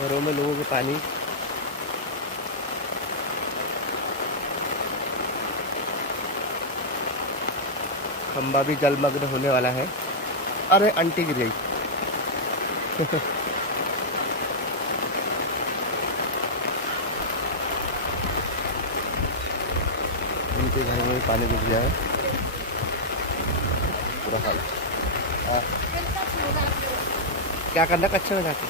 घरों में लोगों के पानी। खंबा भी जलमग्न होने वाला है। अरे आंटी गिर गई। उनके घर में भी पानी घुस गया है, बुरा हाल। हाँ। क्या करना कच्चे में जाके?